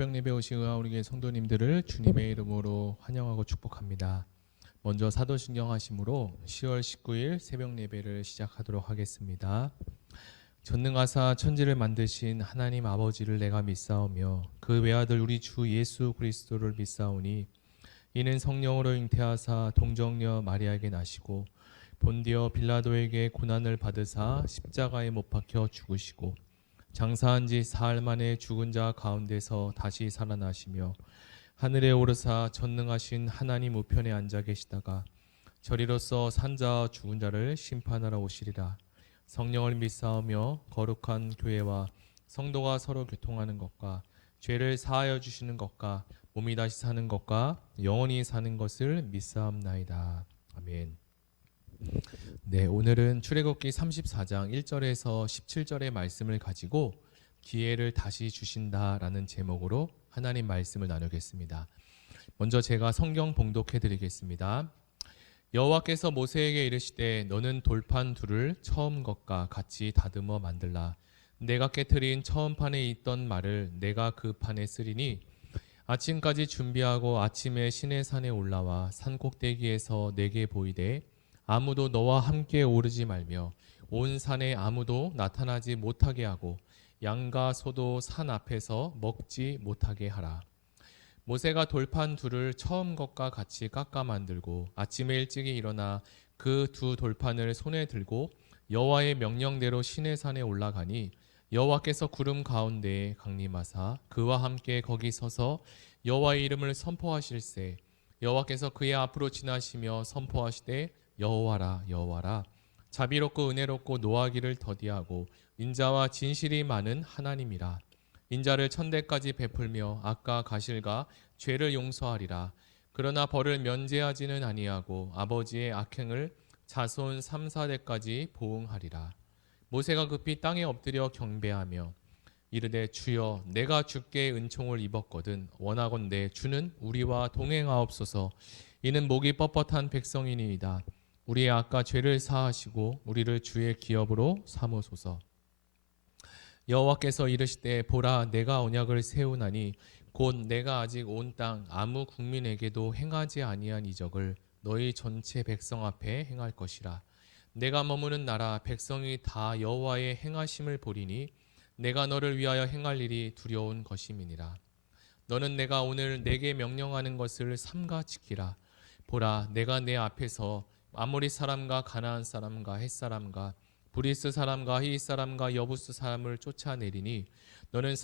새벽 예배 오신 우리 교회 성도님들을 주님의 이름으로 환영하고 축복합니다. 먼저 사도신경 하심으로 10월 19일 새벽 예배를 시작하도록 하겠습니다. 전능하사 천지를 만드신 하나님 아버지를 내가 믿사오며 그 외아들 우리 주 예수 그리스도를 믿사오니 이는 성령으로 잉태하사 동정녀 마리아에게 나시고 본디오 빌라도에게 고난을 받으사 십자가에 못 박혀 죽으시고 장사한 지 사흘 만에 죽은 자 가운데서 다시 살아나시며 하늘에 오르사 전능하신 하나님 우편에 앉아 계시다가 저리로서 산 자와 죽은 자를 심판하러 오시리라. 성령을 믿사오며 거룩한 교회와 성도가 서로 교통하는 것과 죄를 사하여 주시는 것과 몸이 다시 사는 것과 영원히 사는 것을 믿사옵나이다. 아멘. 네, 오늘은 출애굽기 34장 1절에서 17절의 말씀을 가지고 기회를 다시 주신다라는 제목으로 하나님 말씀을 나누겠습니다. 먼저 제가 성경 봉독해 드리겠습니다. 여호와께서 모세에게 이르시되 너는 돌판 둘을 처음 것과 같이 다듬어 만들라. 내가 깨트린 처음 판에 있던 말을 내가 그 판에 쓰리니 아침까지 준비하고 아침에 시내산에 올라와 산 꼭대기에서 내게 보이되 아무도 너와 함께 오르지 말며 온 산에 아무도 나타나지 못하게 하고 양과 소도 산 앞에서 먹지 못하게 하라. 모세가 돌판 둘을 처음 것과 같이 깎아 만들고 아침에 일찍이 일어나 그 두 돌판을 손에 들고 여호와의 명령대로 시내산에 올라가니 여호와께서 구름 가운데에 강림하사 그와 함께 거기 서서 여호와의 이름을 선포하실세 여호와께서 그의 앞으로 지나시며 선포하시되 여호와라 여호와라 자비롭고 은혜롭고 노하기를 더디하고 인자와 진실이 많은 하나님이라. 인자를 천대까지 베풀며 악과 가실과 죄를 용서하리라. 그러나 벌을 면제하지는 아니하고 아버지의 악행을 자손 3, 4대까지 보응하리라. 모세가 급히 땅에 엎드려 경배하며 이르되 주여 내가 주께 은총을 입었거든 원하건대 주는 우리와 동행하옵소서. 이는 목이 뻣뻣한 백성이니이다. 우리의 악과 죄를 사하시고 우리를 주의 기업으로 삼으소서. 여호와께서 이르시되 보라 내가 언약을 세우나니 곧 내가 아직 온 땅 아무 국민에게도 행하지 아니한 이적을 너희 전체 백성 앞에 행할 것이라. 내가 머무는 나라 백성이 다 여호와의 행하심을 보리니 내가 너를 위하여 행할 일이 두려운 것임이니라. 너는 내가 오늘 내게 명령하는 것을 삼가 지키라. 보라 내가 내 앞에서 아모리 사람과 가나안 사람과 헷 사람과 브리스 사람과 히윗 사람과 여부스 사람을 쫓아내리니 너는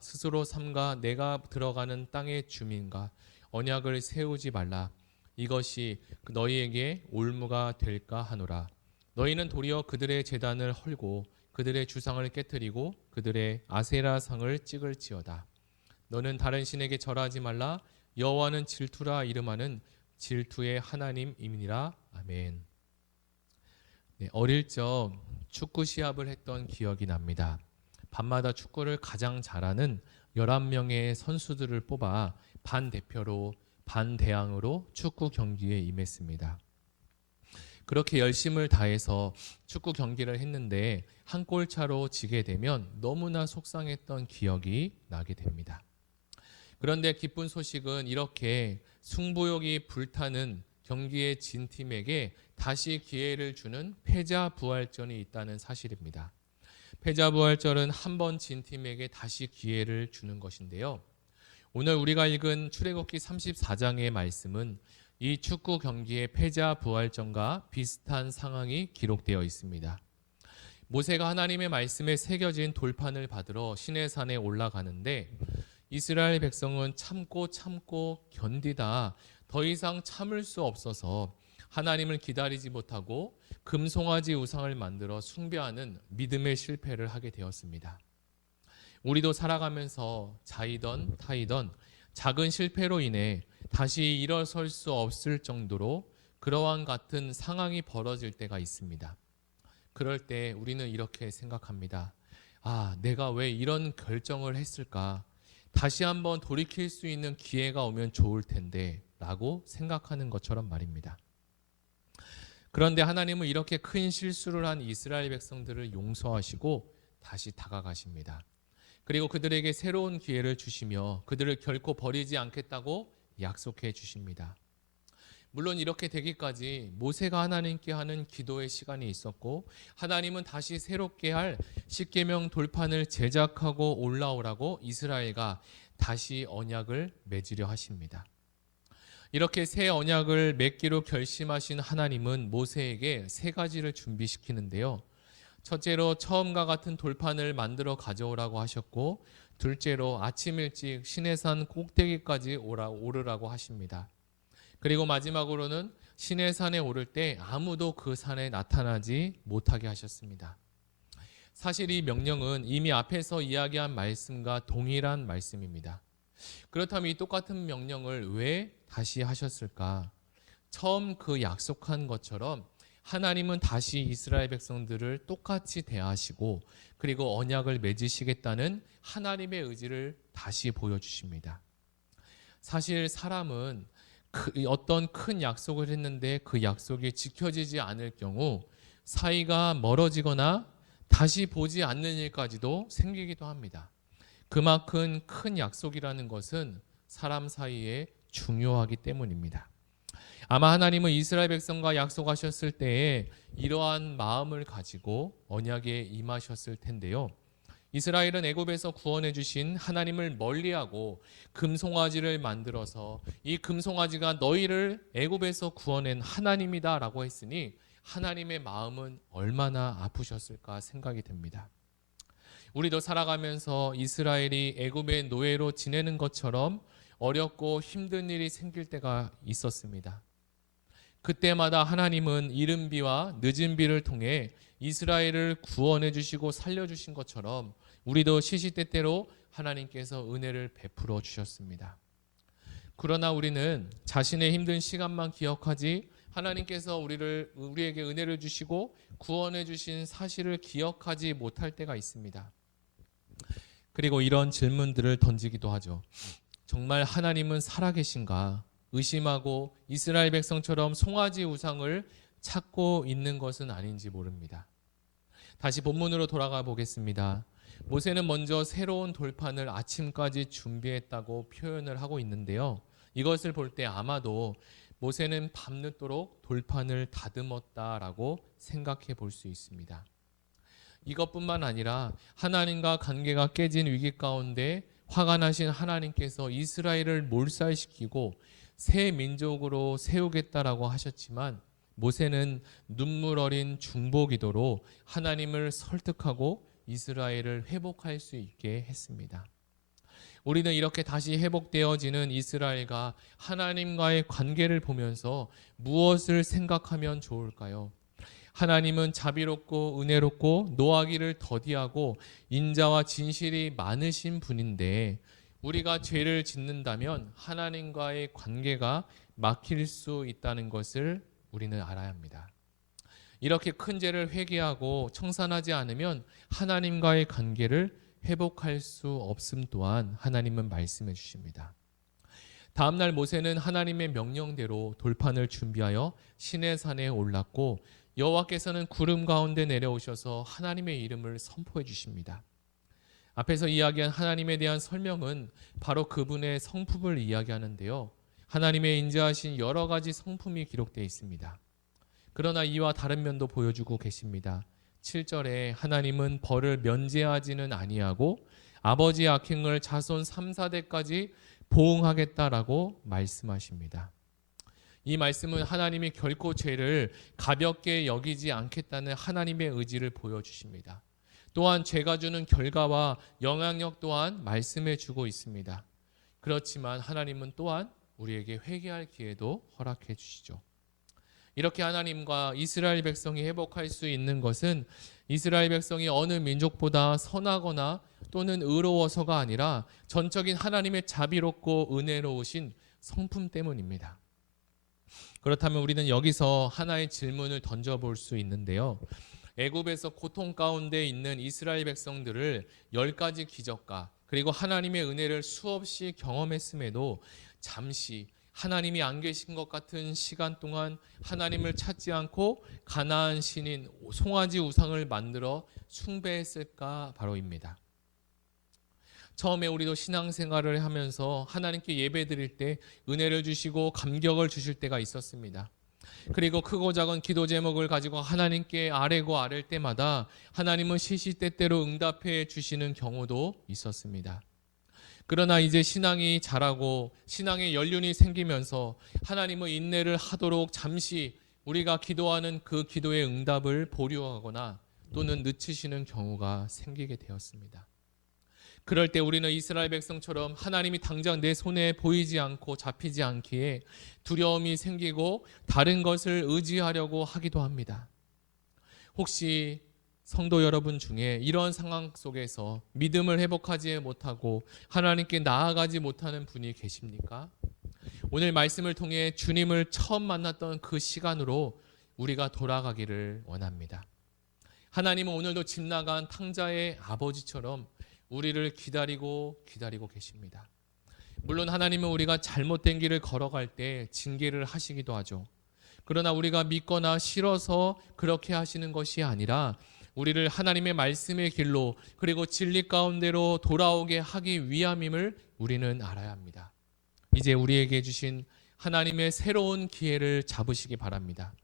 스스로 삼가 내가 들어가는 땅의 주민과 언약을 세우지 말라. 이것이 너희에게 올무가 될까 하노라. 너희는 도리어 그들의 제단을 헐고 그들의 주상을 깨뜨리고 그들의 아세라상을 찍을지어다. 너는 다른 신에게 절하지 말라. 여호와는 질투라 이름하는 질투의 하나님이니라. 아멘. 네, 어릴 적 축구 시합을 했던 기억이 납니다. 밤마다 축구를 가장 잘하는 11명의 선수들을 뽑아 반 대표로 반 대항으로 축구 경기에 임했습니다. 그렇게 열심을 다해서 축구 경기를 했는데 한 골 차로 지게 되면 너무나 속상했던 기억이 나게 됩니다. 그런데 기쁜 소식은 이렇게 승부욕이 불타는 경기에 진 팀에게 다시 기회를 주는 패자부활전이 있다는 사실입니다. 패자부활전은 한 번 진 팀에게 다시 기회를 주는 것인데요. 오늘 우리가 읽은 출애굽기 34장의 말씀은 이 축구 경기의 패자부활전과 비슷한 상황이 기록되어 있습니다. 모세가 하나님의 말씀에 새겨진 돌판을 받으러 시내산에 올라가는데 이스라엘 백성은 참고 견디다 더 이상 참을 수 없어서 하나님을 기다리지 못하고 금송아지 우상을 만들어 숭배하는 믿음의 실패를 하게 되었습니다. 우리도 살아가면서 자이던 타이던 작은 실패로 인해 다시 일어설 수 없을 정도로 그러한 같은 상황이 벌어질 때가 있습니다. 그럴 때 우리는 이렇게 생각합니다. 내가 왜 이런 결정을 했을까? 다시 한번 돌이킬 수 있는 기회가 오면 좋을 텐데 라고 생각하는 것처럼 말입니다. 그런데 하나님은 이렇게 큰 실수를 한 이스라엘 백성들을 용서하시고 다시 다가가십니다. 그리고 그들에게 새로운 기회를 주시며 그들을 결코 버리지 않겠다고 약속해 주십니다. 물론 이렇게 되기까지 모세가 하나님께 하는 기도의 시간이 있었고, 하나님은 다시 새롭게 할 십계명 돌판을 제작하고 올라오라고 이스라엘과 다시 언약을 맺으려 하십니다. 이렇게 새 언약을 맺기로 결심하신 하나님은 모세에게 세 가지를 준비시키는데요. 첫째로 처음과 같은 돌판을 만들어 가져오라고 하셨고, 둘째로 아침 일찍 시내산 꼭대기까지 오르라고 하십니다. 그리고 마지막으로는 시내산에 오를 때 아무도 그 산에 나타나지 못하게 하셨습니다. 사실 이 명령은 이미 앞에서 이야기한 말씀과 동일한 말씀입니다. 그렇다면 이 똑같은 명령을 왜 다시 하셨을까? 처음 그 약속한 것처럼 하나님은 다시 이스라엘 백성들을 똑같이 대하시고, 그리고 언약을 맺으시겠다는 하나님의 의지를 다시 보여주십니다. 사실 사람은 어떤 큰 약속을 했는데 그 약속이 지켜지지 않을 경우 사이가 멀어지거나 다시 보지 않는 일까지도 생기기도 합니다. 그만큼 큰 약속이라는 것은 사람 사이에 중요하기 때문입니다. 아마 하나님은 이스라엘 백성과 약속하셨을 때에 이러한 마음을 가지고 언약에 임하셨을 텐데요. 이스라엘은 애굽에서 구원해 주신 하나님을 멀리하고 금송아지를 만들어서 이 금송아지가 너희를 애굽에서 구원한 하나님이다라고 했으니 하나님의 마음은 얼마나 아프셨을까 생각이 됩니다. 우리도 살아가면서 이스라엘이 애굽의 노예로 지내는 것처럼 어렵고 힘든 일이 생길 때가 있었습니다. 그때마다 하나님은 이른 비와 늦은 비를 통해 이스라엘을 구원해 주시고 살려 주신 것처럼 우리도 시시때때로 하나님께서 은혜를 베풀어 주셨습니다. 그러나 우리는 자신의 힘든 시간만 기억하지 하나님께서 우리에게 은혜를 주시고 구원해 주신 사실을 기억하지 못할 때가 있습니다. 그리고 이런 질문들을 던지기도 하죠. 정말 하나님은 살아계신가? 의심하고 이스라엘 백성처럼 송아지 우상을 찾고 있는 것은 아닌지 모릅니다. 다시 본문으로 돌아가 보겠습니다. 모세는 먼저 새로운 돌판을 아침까지 준비했다고 표현을 하고 있는데요. 이것을 볼 때 아마도 모세는 밤늦도록 돌판을 다듬었다라고 생각해 볼 수 있습니다. 이것뿐만 아니라 하나님과 관계가 깨진 위기 가운데 화가 나신 하나님께서 이스라엘을 몰살시키고 새 민족으로 세우겠다라고 하셨지만 모세는 눈물 어린 중보 기도로 하나님을 설득하고 이스라엘을 회복할 수 있게 했습니다. 우리는 이렇게 다시 회복되어지는 이스라엘과 하나님과의 관계를 보면서 무엇을 생각하면 좋을까요? 하나님은 자비롭고 은혜롭고 노하기를 더디하고 인자와 진실이 많으신 분인데 우리가 죄를 짓는다면 하나님과의 관계가 막힐 수 있다는 것을 우리는 알아야 합니다. 이렇게 큰 죄를 회개하고 청산하지 않으면 하나님과의 관계를 회복할 수 없음 또한 하나님은 말씀해 주십니다. 다음날 모세는 하나님의 명령대로 돌판을 준비하여 시내산에 올랐고 여호와께서는 구름 가운데 내려오셔서 하나님의 이름을 선포해 주십니다. 앞에서 이야기한 하나님에 대한 설명은 바로 그분의 성품을 이야기하는데요. 하나님의 인자하신 여러 가지 성품이 기록되어 있습니다. 그러나 이와 다른 면도 보여주고 계십니다. 7절에 하나님은 벌을 면제하지는 아니하고 아버지의 악행을 자손 3, 4대까지 보응하겠다라고 말씀하십니다. 이 말씀은 하나님이 결코 죄를 가볍게 여기지 않겠다는 하나님의 의지를 보여주십니다. 또한 죄가 주는 결과와 영향력 또한 말씀해 주고 있습니다. 그렇지만 하나님은 또한 우리에게 회개할 기회도 허락해 주시죠. 이렇게 하나님과 이스라엘 백성이 회복할 수 있는 것은 이스라엘 백성이 어느 민족보다 선하거나 또는 의로워서가 아니라 전적인 하나님의 자비롭고 은혜로우신 성품 때문입니다. 그렇다면 우리는 여기서 하나의 질문을 던져볼 수 있는데요. 애굽에서 고통 가운데 있는 이스라엘 백성들을 10가지 기적과 그리고 하나님의 은혜를 수없이 경험했음에도 잠시 하나님이 안 계신 것 같은 시간 동안 하나님을 찾지 않고 가나안 신인 송아지 우상을 만들어 숭배했을까 바로입니다. 처음에 우리도 신앙생활을 하면서 하나님께 예배드릴 때 은혜를 주시고 감격을 주실 때가 있었습니다. 그리고 크고 작은 기도 제목을 가지고 하나님께 아뢰고 아랠 때마다 하나님은 시시때때로 응답해 주시는 경우도 있었습니다. 그러나 이제 신앙이 자라고 신앙의 연륜이 생기면서 하나님은 인내를 하도록 잠시 우리가 기도하는 그 기도의 응답을 보류하거나 또는 늦추시는 경우가 생기게 되었습니다. 그럴 때 우리는 이스라엘 백성처럼 하나님이 당장 내 손에 보이지 않고 잡히지 않기에 두려움이 생기고 다른 것을 의지하려고 하기도 합니다. 혹시 성도 여러분 중에 이런 상황 속에서 믿음을 회복하지 못하고 하나님께 나아가지 못하는 분이 계십니까? 오늘 말씀을 통해 주님을 처음 만났던 그 시간으로 우리가 돌아가기를 원합니다. 하나님은 오늘도 집 나간 탕자의 아버지처럼 우리를 기다리고 계십니다. 물론 하나님은 우리가 잘못된 길을 걸어갈 때 징계를 하시기도 하죠. 그러나 우리가 믿거나 싫어서 그렇게 하시는 것이 아니라 우리를 하나님의 말씀의 길로 그리고 진리 가운데로 돌아오게 하기 위함임을 우리는 알아야 합니다. 이제 우리에게 주신 하나님의 새로운 기회를 잡으시기 바랍니다.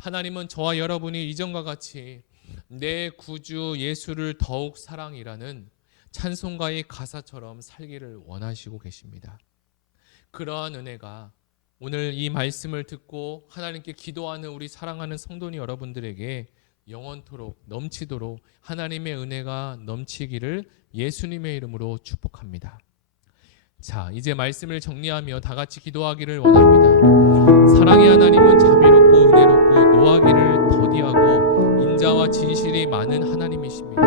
하나님은 저와 여러분이 이전과 같이 내 구주 예수를 더욱 사랑이라는 찬송가의 가사처럼 살기를 원하시고 계십니다. 그러한 은혜가 오늘 이 말씀을 듣고 하나님께 기도하는 우리 사랑하는 성도님 여러분들에게 영원토록 넘치도록 하나님의 은혜가 넘치기를 예수님의 이름으로 축복합니다. 자, 이제 말씀을 정리하며 다 같이 기도하기를 원합니다. 사랑의 하나님은 자비롭고 은혜롭고 노하기를 더디하고 인자와 진실이 많은 하나님이십니다.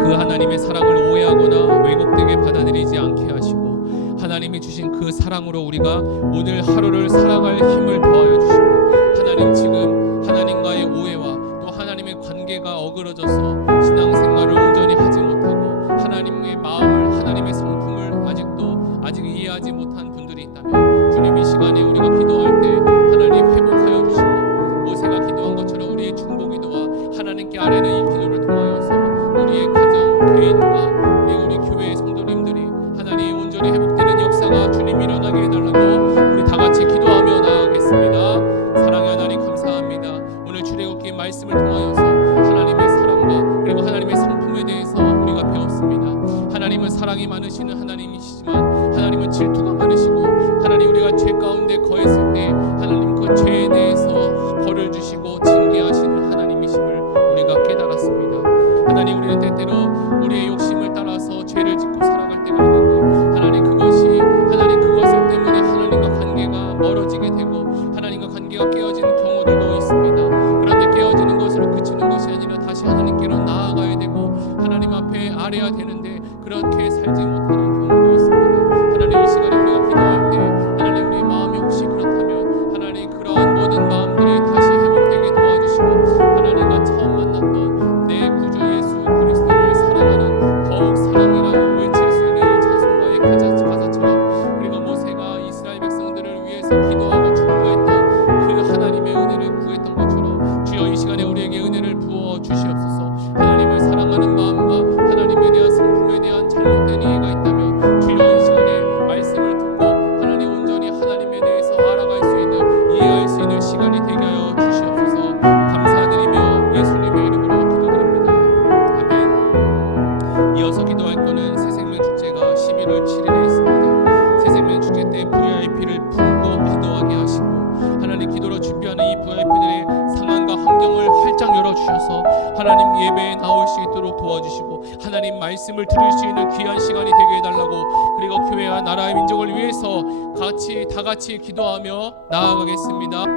그 하나님의 사랑을 오해하거나 왜곡되게 받아들이지 않게 하시고 하나님이 주신 그 사랑으로 우리가 오늘 하루를 살아갈 힘을 더하여 주시고 하나님 지금 하나님과의 오해와 또 하나님의 관계가 어그러져서 신앙생활을 온전히 하지 못하고 하나님의 마음을 하나님의 성품을 아직 이해하지 못한 분들이 있다면 주님 이 시간에 우리가 기도할 때 하나님 회복하여 주시고 모세가 기도한 것처럼 우리의 중보기도와 하나님께 아뢰는 이 기도를 통하여서 우리의 가정, 개인과 그리고 우리 교회의 성도님들이 하나님 온전히 회복되는 역사가 주님 일어나게 해달라고 우리 다 같이 기도하며 나아가겠습니다. 사랑의 하나님 감사합니다. 오늘 출애굽기 말씀을 통하여서 하나님의 사랑과 그리고 하나님의 성품에 대해서 우리가 배웠습니다. 하나님은 사랑이 많으시는 하나님이시지만 하나님은 질투가 많으시고 하나님 우리가 죄 가운데 거했을 때 하나님 그 죄에 대해서 벌을 주시고 징계하시는 하나님이심을 우리가 깨달았습니다. 하나님 우리는 때때로 우리의 욕심을 따라서 죄를 짓고 살아갈 때가 있는데 하나님 그것을 때문에 하나님과 관계가 멀어지게 되고 하나님과 관계가 깨어지는 경우들도 있습니다. 그런데 깨어지는 것으로 그치는 것이 아니라 다시 하나님께로 나아가야 되고 하나님 앞에 아뢰야 되는데 그렇게 살지 못하는 경우도 있습니다. 하나님 이 시간에 우리가 기도할 때 하나님 우리의 마음이 혹시 그렇다면 하나님 그러한 모든 마음들이 다시 회복되게 도와주시고 하나님과 처음 만났던 내 구주 예수 그리스도를 사랑하는 더욱 사랑이라고 외칠 수 있는 이 찬송가의 가사처럼 그리고 모세가 이스라엘 백성들을 위해서 기도하고 중보했던 그 하나님의 은혜를 구했던 것처럼 주여 이 시간에 우리에게 은혜를 부어 주시옵소서. 하나님을 사랑하는 마음과 하나님에 대한 성품에 대한 잘못된 이해가 있다면 주여 이 시간에 말씀을 듣고 하나님 온전히 하나님에 대해서 알아갈 수 있는 이해할 수 있는 시간이 되게 하여 주시옵소서. 감사드리며 예수님의 이름으로 기도드립니다. 아멘. 이어서 기도할 거는 새생명 축제가 11월 7일에 있습니다. 새생명 축제 때 VIP를 품고 기도하게 하시고 하나님 기도로 준비하는 이 VIP들의 상황과 환경을 활짝 열어주셔서 하나님 예배에 나올 수 있도록 도와주시고 하나님 말씀을 들을 수 있는 귀한 시간이 되게 해달라고 그리고 교회와 나라의 민족을 위해서 다 같이 기도하며 나아가겠습니다.